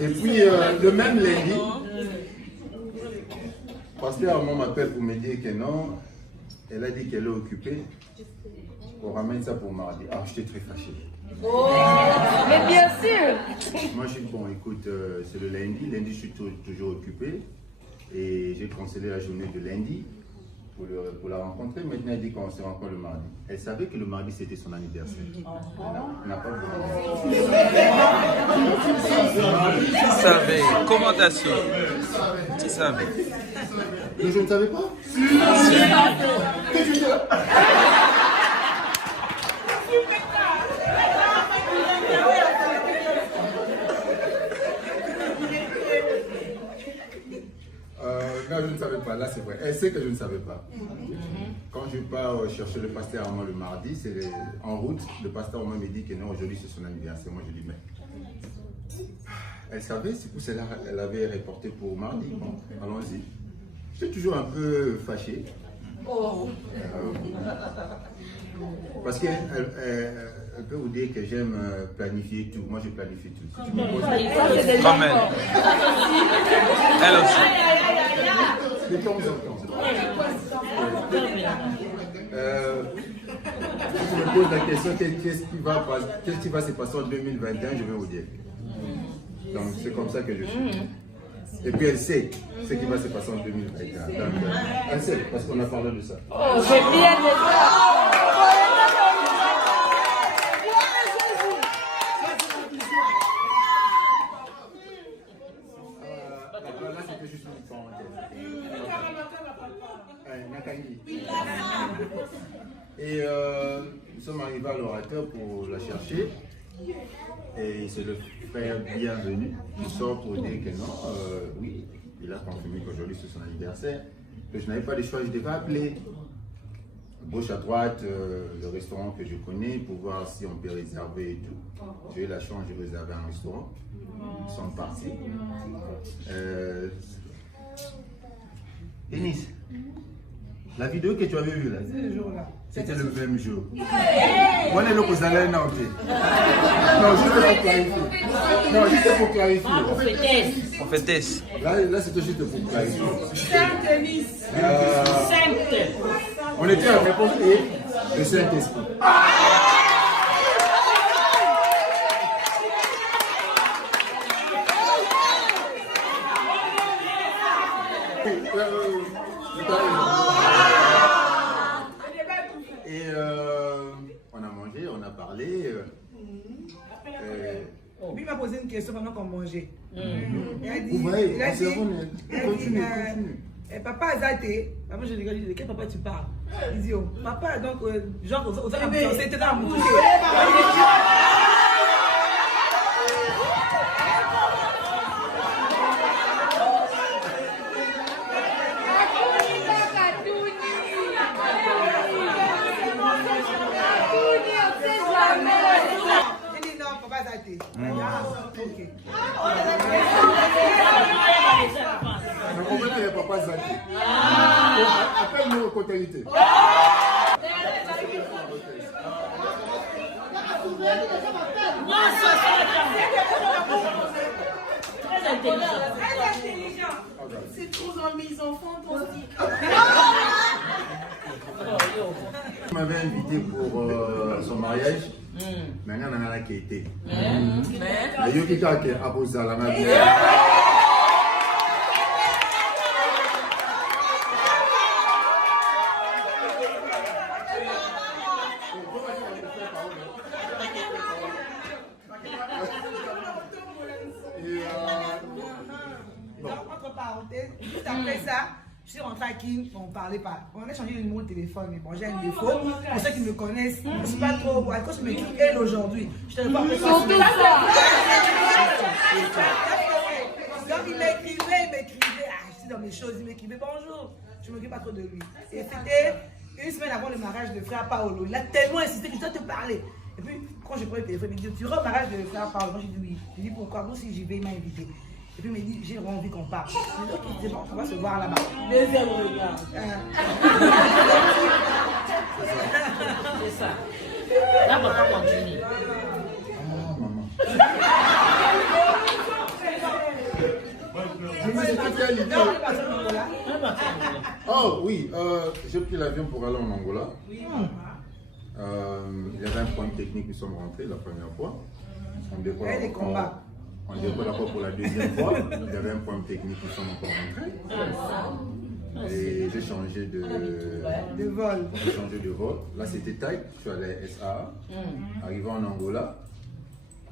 Et puis, le même lundi, pasteur Armand m'appelle pour me dire que non, elle a dit qu'elle est occupée. On ramène ça pour mardi. Ah, j'étais très fâché. Oh, mais bien sûr. Moi, je dis, bon, écoute, c'est le lundi. Lundi, je suis toujours occupé. Et j'ai cancellé la journée de lundi pour la rencontrer. Maintenant, elle dit qu'on se rencontre le mardi. Elle savait que le mardi, c'était son anniversaire. Elle n'a pas voulu. Tu savais. Comment t'as su? Tu savais. Mais je ne savais pas. Non, je ne savais pas. Là, c'est vrai. Elle sait que je ne savais pas. Quand je pars chercher le pasteur Armand le mardi, c'est en route. Le pasteur Armand me dit que non, aujourd'hui c'est son anniversaire. Moi, je dis, mais. Elle savait, c'est pour cela qu'elle avait reporté pour mardi. Bon, allons-y. J'étais toujours un peu fâché. Oh. Parce qu'elle peut vous dire que j'aime planifier tout. Moi, je planifie tout. Si tu me poses Comme elle. Elle aussi. de temps en temps. Si tu me poses la question, qu'est-ce qui va se passer en 2021, je vais vous dire. Donc, c'est comme ça que je suis. Et puis, elle sait ce qui va se passer en 2021. Donc, elle sait, parce qu'on a parlé de ça. Oh, j'ai bien aimé ça. Là, c'était juste une parenthèse. Et nous sommes arrivés à l'orateur pour la chercher. Et c'est le frère bienvenu qui sort pour dire que non, oui, il a confirmé qu'aujourd'hui c'est son anniversaire, que je n'avais pas de choix, je devais appeler gauche à droite le restaurant que je connais pour voir si on peut réserver et tout. J'ai eu la chance de réserver un restaurant, ils sont partis. Denis, la vidéo que tu avais vue là, c'était le même jour. On est là pour aller non, juste pour clarifier. Non, juste pour clarifier. On fait test. Là c'était juste pour clarifier. Saint-Denis. On était à réponse et le Saint-Esprit. Et on a mangé, on a parlé. Lui m'a posé une question pendant qu'on mangeait. Il a dit, Vous voyez, il a dit, continue. Papa Azate, moi je regarde, de quel papa tu parles? Il dit, oh, papa, donc, genre, aux amis, c'était dans la boutique. Donc on veut que les papas Zaki. Appelle-nous aux côtalités. Très intelligent. C'est trop en mes enfants, ton dit. Il m'avait invité pour son mariage. Maintenant, on a qui été. Mais il y a qui a posé la main. Entre parenthèses, juste après ça, je suis rentrée à King, on ne parlait pas. On a changé le numéro de téléphone, mais bon, j'ai un défaut. Pour ceux qui me connaissent, je ne suis pas trop. À cause de mes clics, elle aujourd'hui, je te le parle. Donc il m'écrivait, je suis dans mes choses, il m'écrivait bonjour, je ne m'occupe pas trop de lui. Et c'était une semaine avant le mariage de frère Paolo. Il a tellement insisté que je dois te parler. Et puis, quand je prends le téléphone, il me dit, tu rentres au mariage de frère Paolo? Moi, j'ai dit oui. Je lui dis pourquoi? Moi, si j'y vais, il m'a invité. Et puis il me dit, j'ai envie qu'on parle. Je dis, ok, c'est bon, on va se voir là-bas. Deuxième regard. C'est ça. Là, papa continue. Ah, maman. tu as l'idée. Non, on est parti en Angola. Oh oui, j'ai pris l'avion pour aller en Angola. Il y avait un problème technique, nous sommes rentrés la première fois. On décolle encore pour la deuxième fois. Il y avait un problème technique, nous sommes encore rentrés. Et j'ai changé de vol. J'ai changé de vol. Là c'était Taï, je suis allé à SA. Arrivé en Angola,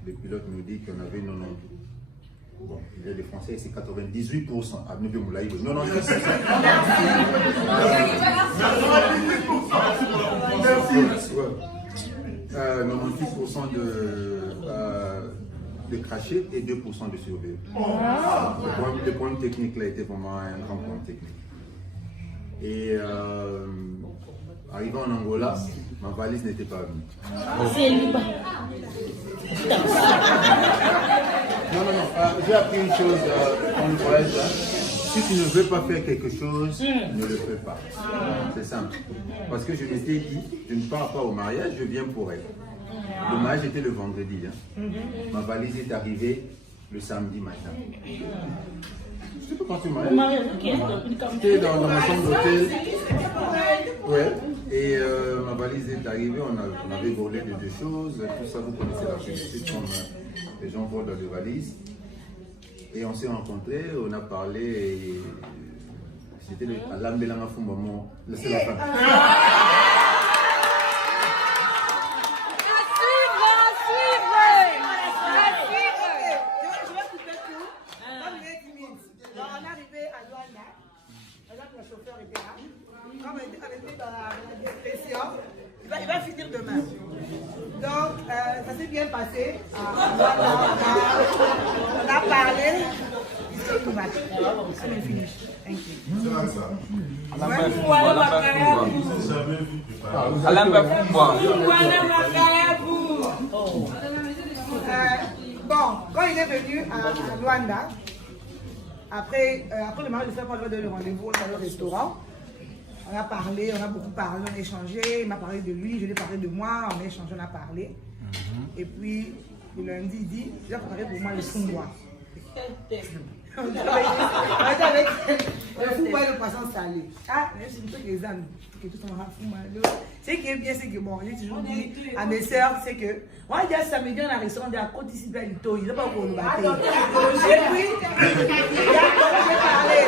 le pilote nous dit qu'on avait 90. Bon, il y a des Français, c'est 98%. Avenue de Moulaï, 98%. 98% de crachés et 2% de survie. Le problème technique là était pour moi un grand problème technique. Et arrivé en Angola, ma valise n'était pas venue. Non, j'ai appris une chose dans le voyage. Si tu ne veux pas faire quelque chose, ne le fais pas. C'est simple. Parce que je m'étais dit, je ne pars pas au mariage, je viens pour elle. Le mariage était le vendredi. Ma valise est arrivée le samedi matin. Je sais pas quand tu mariage. J'étais dans ma chambre d'hôtel. Ouais. Et ma valise est arrivée, on avait volé de 2 choses. Tout ça, vous connaissez la publicité comme les gens volent dans des valises. Et on s'est rencontrés, on a parlé. Et c'était à l'Ambelanga Fumamo. C'est la fin. Il va finir demain. Donc, ça s'est bien passé. On a parlé. I'm finished. Thank you. Bon, quand il est venu à Luanda, après le mariage de frère, on a donné le rendez-vous dans le restaurant. On a parlé, on a beaucoup parlé, on a échangé. Il m'a parlé de lui, je lui ai parlé de moi, on a échangé, on a parlé. Et puis, le lundi, il dit, il a préparé pour moi le fumbois. On était avec le fumbois et le poisson salé. Ah, c'est une truc des âmes. Ce qui est bien, c'est que bon, j'ai toujours dit à mes soeurs, c'est que moi, il y a samedi, on a un restaurant de la côte ici, il ne sais pas pour nous battre. Et puis, j'ai parlé.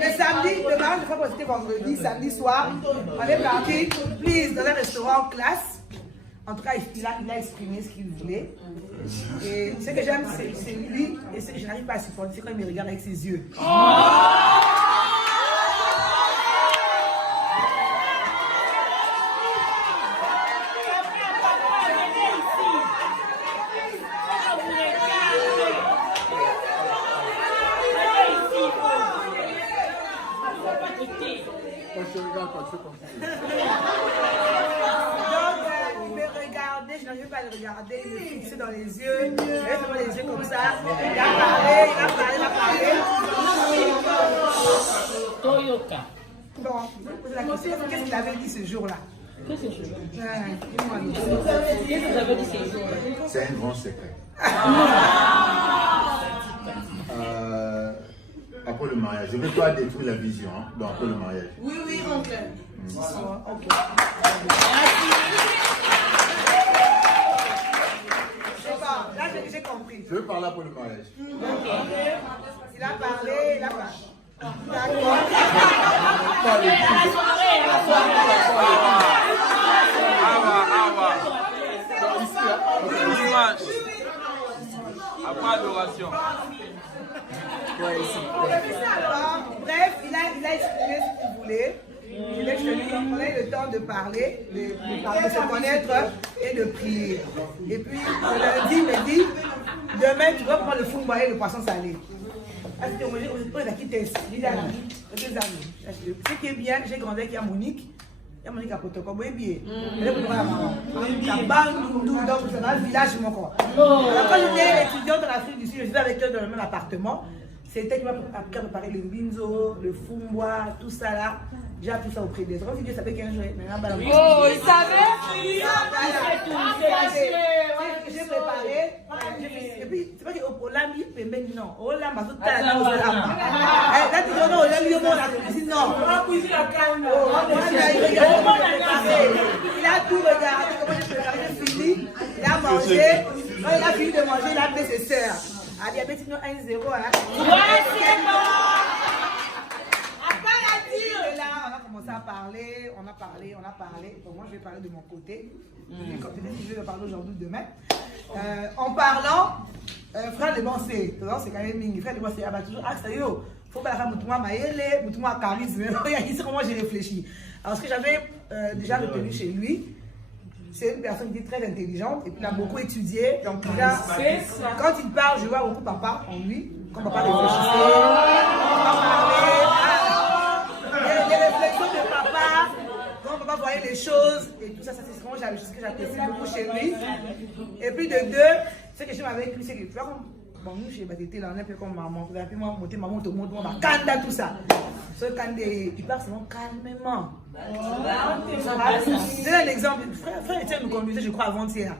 Le samedi, le mariage, je crois que c'était vendredi, samedi soir, on est parti, please, dans un restaurant en classe. En tout cas, il a exprimé ce qu'il voulait. Et ce que j'aime, c'est lui, et ce que je n'arrive pas à supporter, c'est quand il me regarde avec ses yeux. Je n'arrivais pas à le regarder, il me fixait dans les yeux, il avait vraiment les yeux comme ça. Il a parlé. Toyota. Bon, je vais poser la question, qu'est-ce qu'il avait dit ce jour-là? Qu'est-ce que c'est? Qu'est-ce que vous avez dit ce jour-là? C'est un grand secret. Après le mariage, je ne veux pas détruire la vision, hein, donc après le mariage. Oui, oncle. Ok. Là, j'ai compris. Je veux parler après le mariage. Il a parlé. D'accord. Après adoration. Bref, il a exprimé ce qu'il voulait. On a eu le temps de parler, de se connaître et de prier. Et puis, le lundi, il me dit, demain, tu vas prendre le fumbois et le poisson salé. Ce qui est bien, j'ai grandi avec Monique. Il y a Monique à Potoko, elle est donc c'est dans le village. Alors, quand j'étais étudiante en Afrique du Sud, je vivais avec eux dans le même appartement. C'était qui m'a préparé le binzo, le fumbois, tout ça là. J'ai appris ça auprès des autres. Dieu savait qu'un jour, maintenant, bah, Oh, il savait? j'ai préparé. Et puis, c'est pas que l'ami, mais non. Oh, là, ma toute tête, là, tu dis non, l'ami, on a cuisine, non. On a cuisine la canne. Il a tout regardé, comment j'ai préparé, j'ai fini. Il a mangé. Quand il a fini de manger, il a appelé ses sœurs. Ah, il y avait sinon 1-0, hein. Ouais, c'est bon. Et là, on a commencé à parler, on a parlé. Bon, moi, je vais parler de mon côté. Peut-être que je vais parler aujourd'hui, demain. En parlant, frère de bon, c'est quand même ming. Frère de bon, c'est toujours yo. Faut pas la faire Moutouma Maïele, Moutouma charisme. Ici, comment j'ai réfléchi. Alors, ce que j'avais déjà retenu chez lui, c'est une personne qui est très intelligente et puis il a beaucoup étudié. Donc, là, quand il parle, je vois beaucoup papa en lui. Quand papa réfléchissait, les réflexions de papa, quand papa voyait les choses et tout ça, c'est ce que j'apprécie beaucoup chez lui. Et puis de deux, ce que j'aime avec lui, c'est que tu vois, bon, nous chez Batété, là, on est un peu comme maman. Puis moi, maman, tout le monde, on va kanda tout ça. Ce kanda, il parle seulement calmement. C'est un exemple. Frère Etienne nous conduisait, je crois, avant-hier.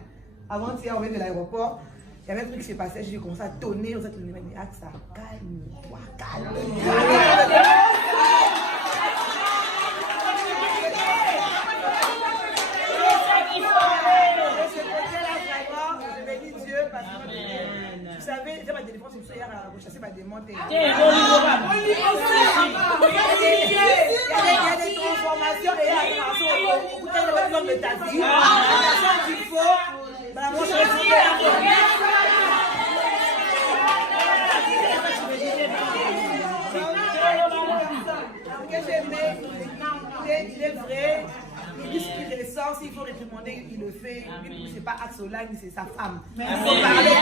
Avant-hier, on venait de l'aéroport. Il y avait un truc qui s'est passé, j'ai commencé à tonner. On s'est dit, ah, ça, calme-toi, calme-toi. Vous savez, j'ai ma téléphone, c'est hier à rechasser ma démonte. Il y a des transformations et il y a des transformations de ta vie. La personne qu'il faut, la manche il est vrai. Il dit ce qu'il ressent, s'il faut réprimander, il le fait. Lui, c'est pas Axolang, c'est sa femme. Il faut parler.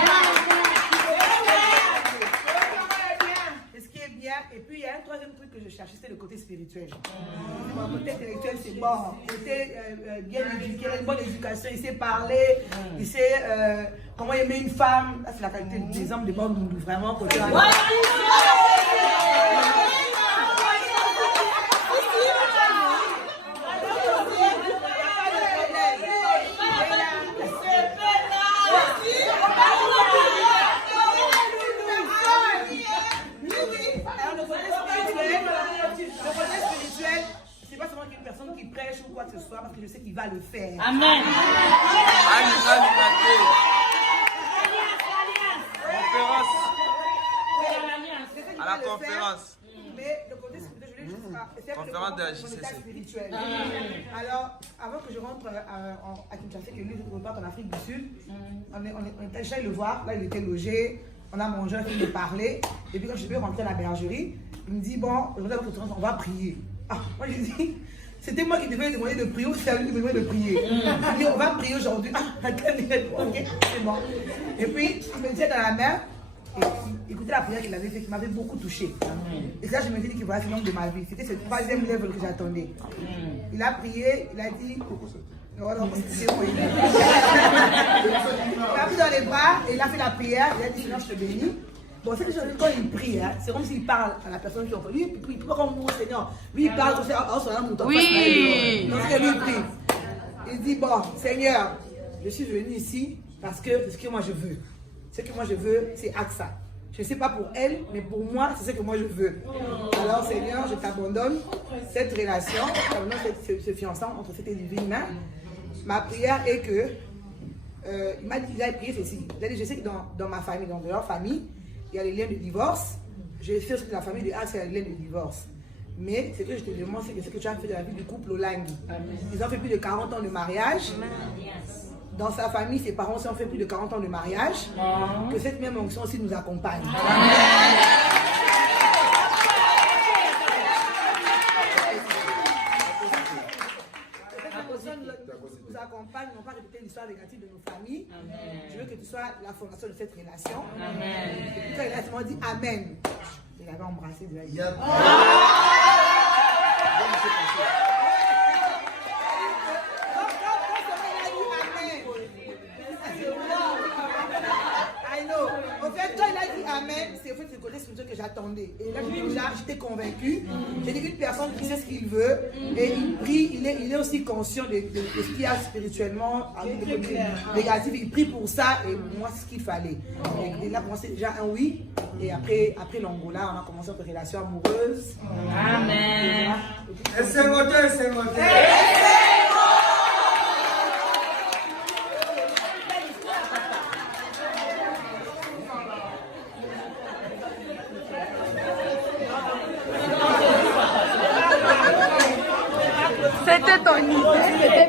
C'est ce qui est bien. Et puis, il y a un troisième truc que je cherchais, c'est le côté spirituel. Le côté intellectuel, c'est bon. Le côté bien éduqué, une bonne éducation, il sait parler, il sait comment aimer une femme. Là, c'est la qualité des hommes de bon, vraiment. Côté qui prêche ou quoi que ce soit, parce que je sais qu'il va le faire. Amen. À la conférence. Mais le côté spirituel, je l'ai juste conférence de la JCC. Spirituel. Alors, avant que je rentre à Kinshasa, que lui, je reparte en Afrique du Sud, on était allé le voir, là il était logé, on a mangé, on a fini de parler, et puis quand je vais rentrer à la bergerie, il me dit, bon, aujourd'hui, on va prier. Ah, moi j'ai dit, c'était moi qui devais demander de prier ou c'est à lui qui devait de prier. Il dit, on va prier aujourd'hui. Ah, ok, c'est bon. Et puis, il me disait dans la main, et écoutez la prière qu'il avait fait, qui m'avait beaucoup touché. Et ça, je me suis dit que voilà, c'est l'homme de ma vie. C'était ce troisième level que j'attendais. Il a prié, il a dit, non, c'est bon. Il m'a pris dans les bras, et il a fait la prière, il a dit, non, je te bénis. Bon, c'est que quand il prie, hein, c'est comme s'il parle à la personne qui en fait. Lui, il prie pas comme moi, Seigneur. Lui, il parle comme ça, oh, son âme, oui. Donc, c'est lui, il prie. Il dit, bon, Seigneur, je suis venu ici parce que c'est ce que moi je veux. Ce que moi je veux, c'est AXA. Je ne sais pas pour elle, mais pour moi, c'est ce que moi je veux. Alors, Seigneur, je t'abandonne cette relation, je t'abandonne ce fiançant entre cette divine main. Ma prière est que, il m'a dit qu'il a prié ceci. Il a dit, je sais que dans ma famille, dans leur famille, il y a les liens de divorce. Je sais que la famille de Axe, il y a les liens de divorce. Mais ce que je te demande, c'est que ce que tu as fait de la vie du couple Olangi. Ils ont fait plus de 40 ans de mariage. Dans sa famille, ses parents aussi ont fait plus de 40 ans de mariage. Que cette même onction aussi nous accompagne. Nous accompagne, non pas répéter l'histoire négative de nos familles. Je veux que tu sois la fondation de cette relation. Amen. Et puis quand il a dit Amen, il avait embrassé de la I know. fait, quand il a dit Amen, c'est en fait le côté spirituel que j'attendais. Et là, j'étais convaincue. J'ai dit une personne qui sait ce qu'il veut et il prie, il est aussi conscient de ce qu'il y a spirituellement, négatif. Il prie pour ça et moi, c'est ce qu'il fallait. Et là, pour moi, c'est déjà un oui. Et après l'Angola, on a commencé notre relation amoureuse. Amen. Et c'est moteur, c'est moteur. C'était ton idée.